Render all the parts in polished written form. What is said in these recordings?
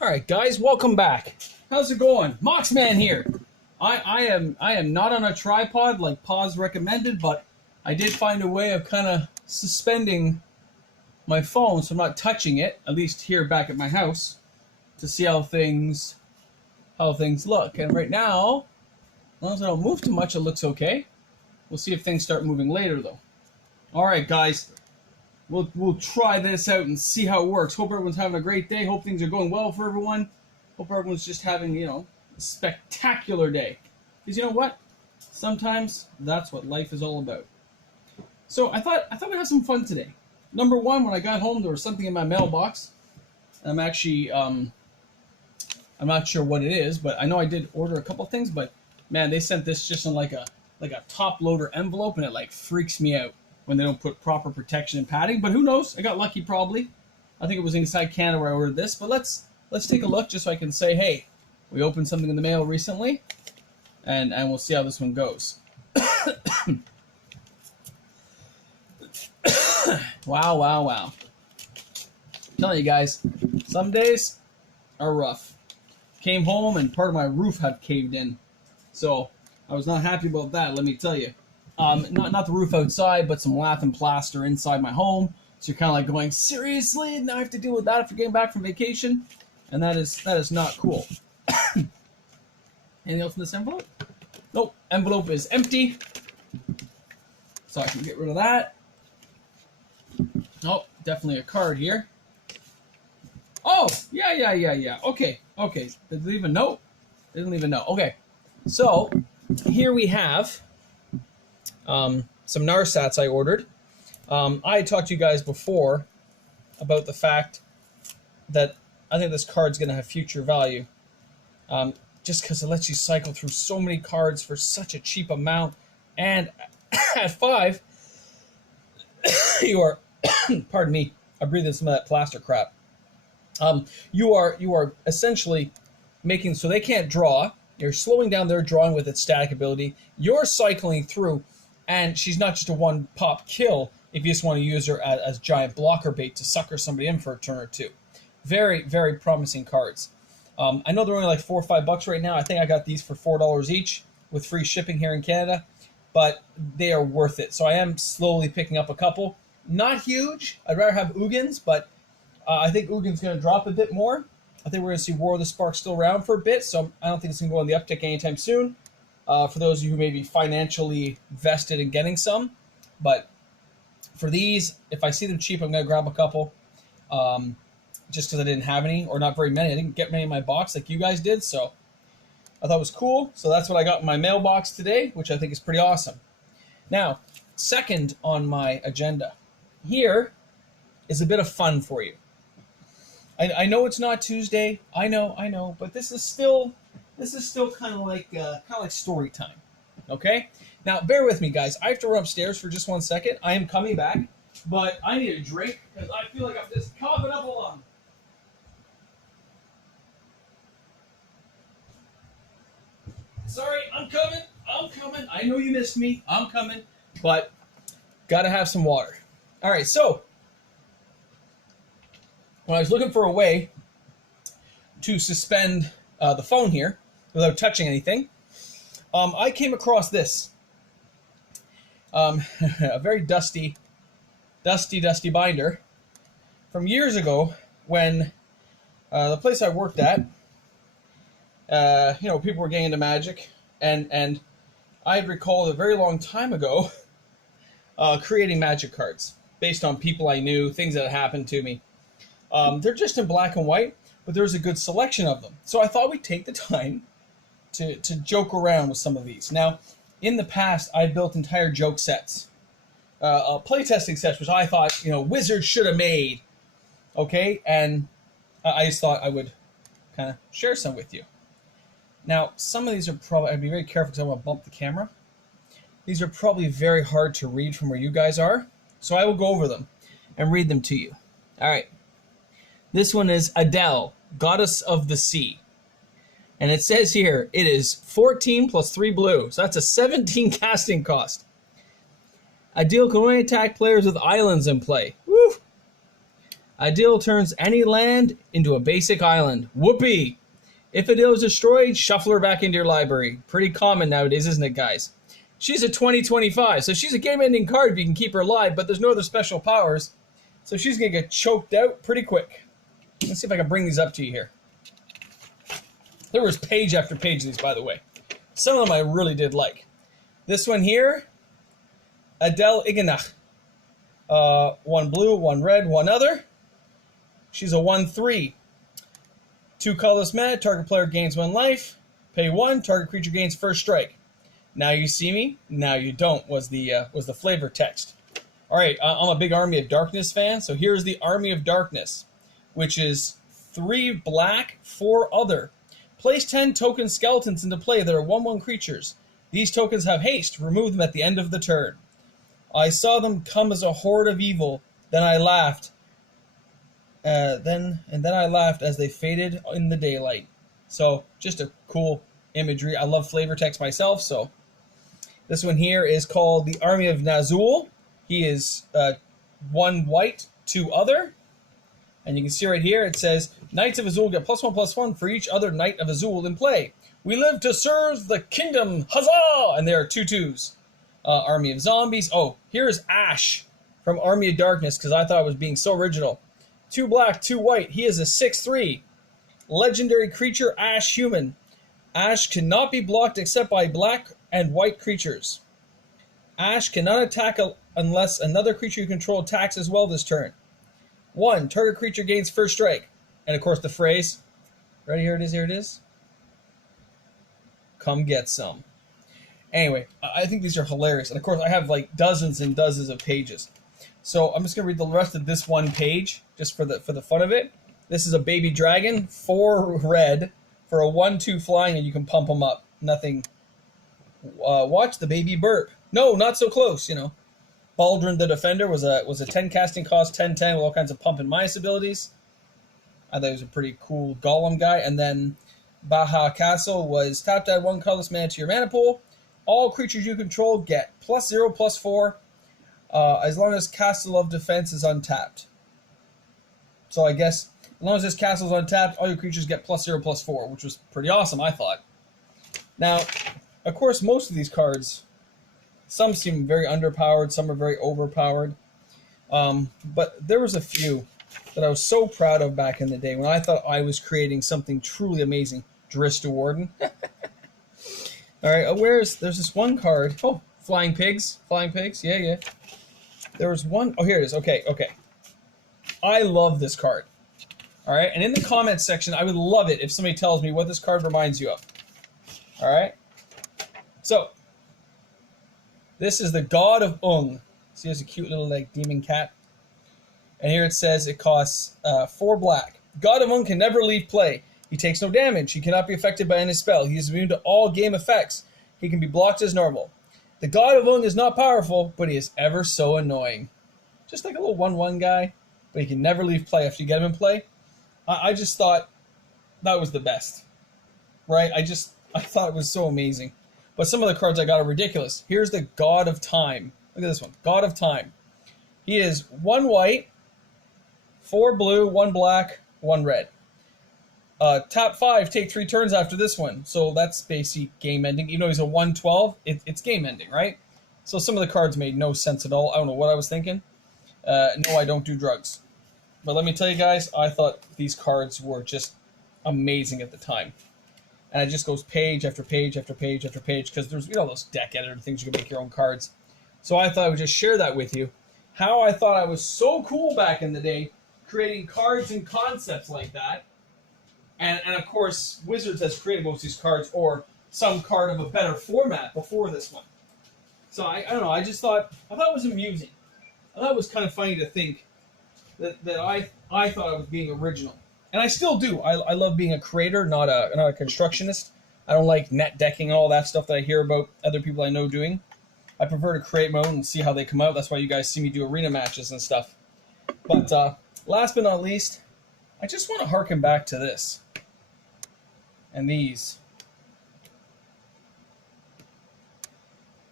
Alright guys, welcome back. How's it going? Moxman here. I am not on a tripod like Paz recommended, but I did find a way of kind of suspending my phone so I'm not touching it, at least here back at my house, to see how things look. And right now, as long as I don't move too much, it looks okay. We'll see if things start moving later though. Alright guys. We'll try this out and see how it works. Hope everyone's having a great day. Hope things are going well for everyone. Hope everyone's just having, a spectacular day. Because you know what? Sometimes that's what life is all about. So I thought we'd have some fun today. Number one, when I got home, there was something in my mailbox. I'm actually, I'm not sure what it is, but I know I did order a couple things. But man, they sent this just in like a top loader envelope, and it like freaks me out when they don't put proper protection and padding. But who knows? I got lucky probably. I think it was inside Canada where I ordered this. But let's take a look just so I can say, hey, we opened something in the mail recently, and we'll see how this one goes. Wow. I'm telling you guys, some days are rough. Came home and part of my roof had caved in. So I was not happy about that, let me tell you. Not the roof outside, but some lath and plaster inside my home. So you're kind of like going, seriously? Now I have to deal with that after getting back from vacation? And that is not cool. Anything else in this envelope? Nope, envelope is empty. So I can get rid of that. Oh, definitely a card here. Oh, yeah. Okay. Did it leave a note? Didn't leave a note. Okay. So, here we have some Narsats I ordered. I had talked to you guys before about the fact that I think this card's going to have future value. Just because it lets you cycle through so many cards for such a cheap amount. And at 5, you are, pardon me, I breathed in some of that plaster crap. You are essentially making so they can't draw. You're slowing down their drawing with its static ability. You're cycling through, and she's not just a one-pop kill if you just want to use her as giant blocker bait to sucker somebody in for a turn or two. Very, very promising cards. I know they're only like $4 or $5 right now. I think I got these for $4 each with free shipping here in Canada, but they are worth it. So I am slowly picking up a couple. Not huge. I'd rather have Ugins, but I think Ugin's going to drop a bit more. I think we're going to see War of the Spark still around for a bit, so I don't think it's going to go on the uptick anytime soon. For those of you who may be financially vested in getting some. But for these, if I see them cheap, I'm going to grab a couple. Just because I didn't have any, or not very many. I didn't get many in my box like you guys did, so I thought it was cool. So that's what I got in my mailbox today, which I think is pretty awesome. Now, second on my agenda. Here is a bit of fun for you. I know it's not Tuesday. I know, but this is still kind of like story time. Okay? Now, bear with me, guys. I have to run upstairs for just 1 second. I am coming back, but I need a drink because I feel like I'm just coughing up a lung. Sorry, I'm coming. I know you missed me. I'm coming, but gotta have some water. All right, so when I was looking for a way to suspend the phone here without touching anything, I came across this. A very dusty binder from years ago when the place I worked at, people were getting into Magic, and I had recalled a very long time ago creating Magic cards based on people I knew, things that had happened to me. They're just in black and white, but there's a good selection of them. So I thought we'd take the time to joke around with some of these. Now, in the past, I built entire joke sets, playtesting sets, which I thought, Wizards should have made. Okay, and I just thought I would kind of share some with you. Now, some of these are probably, I'd be very careful because I want to bump the camera. These are probably very hard to read from where you guys are, so I will go over them and read them to you. All right. This one is Adele, Goddess of the Sea. And it says here, it is 14 plus 3 blue, so that's a 17 casting cost. Adele can only attack players with islands in play. Woo! Ideal turns any land into a basic island. Whoopee! If Ideal is destroyed, shuffle her back into your library. Pretty common nowadays, isn't it, guys? She's a 2025, so she's a game-ending card if you can keep her alive, but there's no other special powers. So she's going to get choked out pretty quick. Let's see if I can bring these up to you here. There was page after page of these, by the way. Some of them I really did like. This one here, Adele Iganach. One blue, one red, one other. She's a 1/3. 2 colorless mana, target player gains 1 life. Pay 1, target creature gains first strike. Now you see me, now you don't, was the flavor text. Alright, I'm a big Army of Darkness fan, so here's the Army of Darkness, which is 3 black, 4 other. Place 10 token skeletons into play that are 1/1 creatures. These tokens have haste. Remove them at the end of the turn. I saw them come as a horde of evil. Then I laughed. Then I laughed as they faded in the daylight. So just a cool imagery. I love flavor text myself. So this one here is called the Army of Nazul. He is 1 white, 2 other. And you can see right here, it says, Knights of Azul get +1/+1 for each other Knight of Azul in play. We live to serve the kingdom, huzzah! And there are 2/2s. Army of Zombies. Oh, here's Ash from Army of Darkness, because I thought it was being so original. 2 black, 2 white. He is a 6/3. Legendary creature, Ash Human. Ash cannot be blocked except by black and white creatures. Ash cannot attack unless another creature you control attacks as well this turn. 1, target creature gains first strike. And of course the phrase, ready, here it is. Come get some. Anyway, I think these are hilarious. And of course I have like dozens and dozens of pages. So I'm just going to read the rest of this one page, just for the fun of it. This is a baby dragon, 4 red, for a 1/2 flying, and you can pump them up. Nothing. Watch the baby burp. No, not so close, you know. Baldrin the Defender was a 10 casting cost, 10/10 with all kinds of pump and minus abilities. I thought he was a pretty cool golem guy. And then Baja Castle was tap to add 1 colorless mana to your mana pool. All creatures you control get +0/+4 as long as Castle of Defense is untapped. So I guess as long as this castle is untapped, all your creatures get +0/+4, which was pretty awesome, I thought. Now, of course, most of these cards, some seem very underpowered, some are very overpowered. But there was a few that I was so proud of back in the day when I thought I was creating something truly amazing. Drista Warden. All right, there's this one card. Oh, Flying Pigs. Flying Pigs, yeah. There was one, oh, here it is, okay. I love this card. All right, and in the comments section, I would love it if somebody tells me what this card reminds you of. All right, so this is the God of Ung. See, there's a cute little like demon cat. And here it says it costs 4 black. God of Ung can never leave play. He takes no damage. He cannot be affected by any spell. He is immune to all game effects. He can be blocked as normal. The God of Ung is not powerful, but he is ever so annoying. Just like a little 1/1 guy, but he can never leave play after you get him in play. I just thought that was the best, right? I thought it was so amazing. But some of the cards I got are ridiculous. Here's the God of Time. Look at this one, God of Time. He is 1 white, 4 blue, 1 black, 1 red. Top 5, take 3 turns after this one. So that's basically game ending. Even though he's a 1/12, it's game ending, right? So some of the cards made no sense at all. I don't know what I was thinking. No, I don't do drugs. But let me tell you guys, I thought these cards were just amazing at the time. And it just goes page after page after page after page, because there's, you know, those deck editor things you can make your own cards. So I thought I would just share that with you. How I thought I was so cool back in the day, creating cards and concepts like that. And of course, Wizards has created most of these cards, or some card of a better format before this one. So I don't know, I thought it was amusing. I thought it was kind of funny to think that I thought I was being original. And I still do. I love being a creator, not a constructionist. I don't like net decking and all that stuff that I hear about other people I know doing. I prefer to create my own and see how they come out. That's why you guys see me do arena matches and stuff. But last but not least, I just want to harken back to this. And these.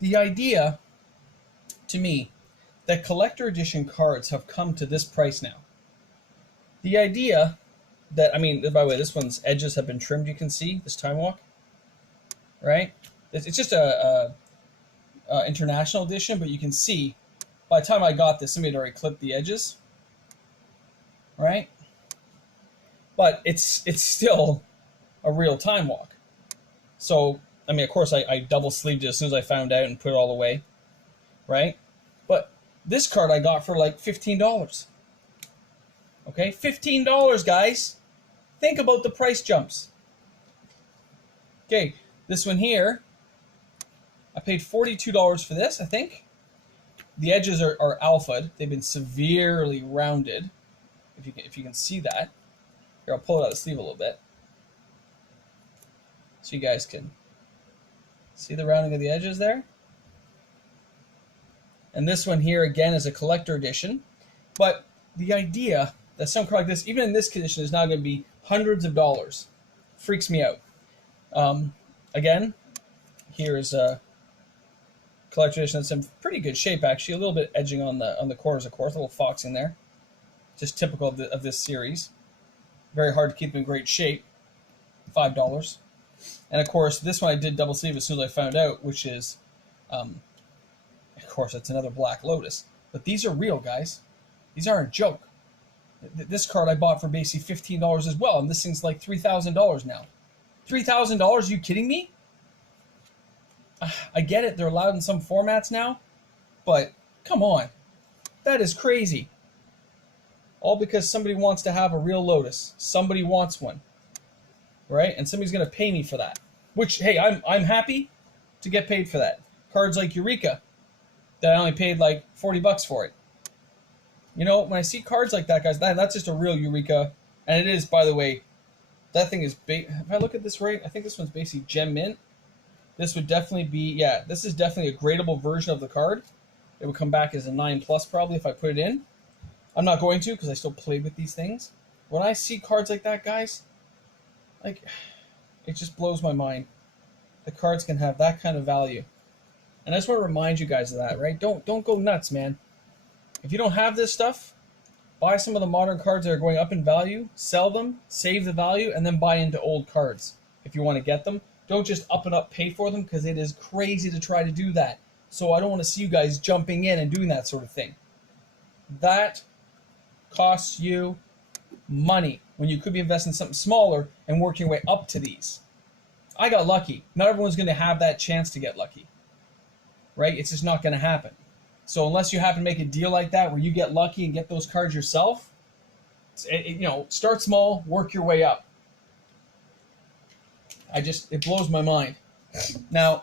The idea, to me, that collector edition cards have come to this price now. The idea that, I mean, by the way, this one's edges have been trimmed, you can see, this Time Walk, right? It's just a international edition, but you can see, by the time I got this, somebody had already clipped the edges, right? But it's still a real Time Walk. So, I mean, of course, I double sleeved it as soon as I found out and put it all away, right? But this card I got for like $15. Okay, $15, guys. Think about the price jumps. Okay, this one here, I paid $42 for this, I think. The edges are alpha'd. They've been severely rounded, if you can see that. Here, I'll pull it out of the sleeve a little bit, so you guys can see the rounding of the edges there. And this one here, again, is a collector edition. But the idea that some card like this, even in this condition, is now going to be hundreds of dollars, freaks me out. Again, here's a collector edition that's in pretty good shape, actually. A little bit edging on the corners, of course, a little foxing there. Just typical of this series. Very hard to keep in great shape. $5. And of course, this one I did double sleeve as soon as I found out, which is, of course, it's another Black Lotus. But these are real, guys. These aren't a joke. This card I bought for basically $15 as well, and this thing's like $3,000 now. $3,000? Are you kidding me? I get it, they're allowed in some formats now, but come on. That is crazy. All because somebody wants to have a real Lotus. Somebody wants one. Right? And somebody's going to pay me for that. Which, hey, I'm happy to get paid for that. Cards like Eureka, that I only paid like $40 for it. You know, when I see cards like that, guys, that's just a real Eureka. And it is, by the way, that thing is big. If I look at this right, I think this one's basically gem mint. This would definitely be, yeah, this is definitely a gradable version of the card. It would come back as a 9+ probably if I put it in. I'm not going to because I still play with these things. When I see cards like that, guys, like, it just blows my mind. The cards can have that kind of value. And I just want to remind you guys of that, right? Don't go nuts, man. If you don't have this stuff, buy some of the modern cards that are going up in value, sell them, save the value, and then buy into old cards if you want to get them. Don't just up and up pay for them because it is crazy to try to do that. So I don't want to see you guys jumping in and doing that sort of thing. That costs you money when you could be investing in something smaller and working your way up to these. I got lucky. Not everyone's going to have that chance to get lucky. Right? It's just not going to happen. So unless you happen to make a deal like that where you get lucky and get those cards yourself, you know, start small, work your way up. It blows my mind. Now,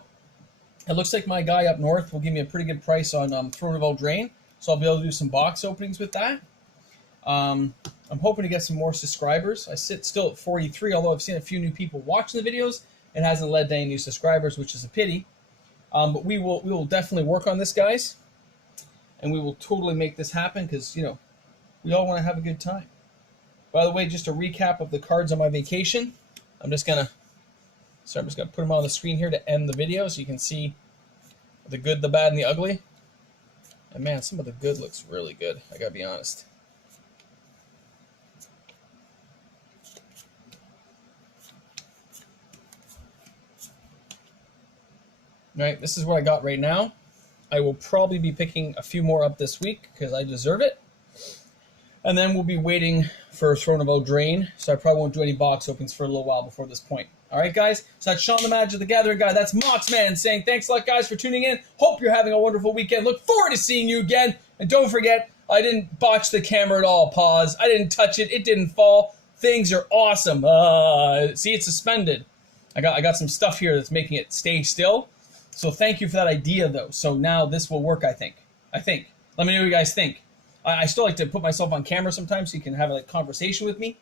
it looks like my guy up north will give me a pretty good price on Throne of Eldraine, so I'll be able to do some box openings with that. I'm hoping to get some more subscribers. I sit still at 43, although I've seen a few new people watching the videos. It hasn't led to any new subscribers, which is a pity. But we will definitely work on this, guys, and we will totally make this happen because, you know, we all want to have a good time. By the way, just a recap of the cards on my vacation. I'm just gonna put them on the screen here to end the video so you can see the good, the bad, and the ugly. And man, some of the good looks really good, I gotta be honest. Right, this is what I got right now. I will probably be picking a few more up this week because I deserve it. And then we'll be waiting for Throne of Eldraine, so I probably won't do any box opens for a little while before this point. All right, guys? So that's Sean the Magic of the Gathering guy. That's Moxman saying thanks a lot, guys, for tuning in. Hope you're having a wonderful weekend. Look forward to seeing you again. And don't forget, I didn't botch the camera at all. Pause. I didn't touch it. It didn't fall. Things are awesome. See, it's suspended. I got some stuff here that's making it stay still. So thank you for that idea, though. So now this will work, I think. Let me know what you guys think. I still like to put myself on camera sometimes so you can have a conversation with me.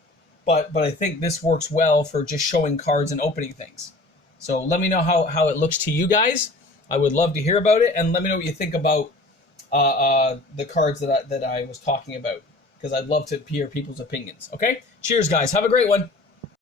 But I think this works well for just showing cards and opening things. So let me know how it looks to you guys. I would love to hear about it. And let me know what you think about the cards that I was talking about. Because I'd love to hear people's opinions. Okay? Cheers, guys. Have a great one.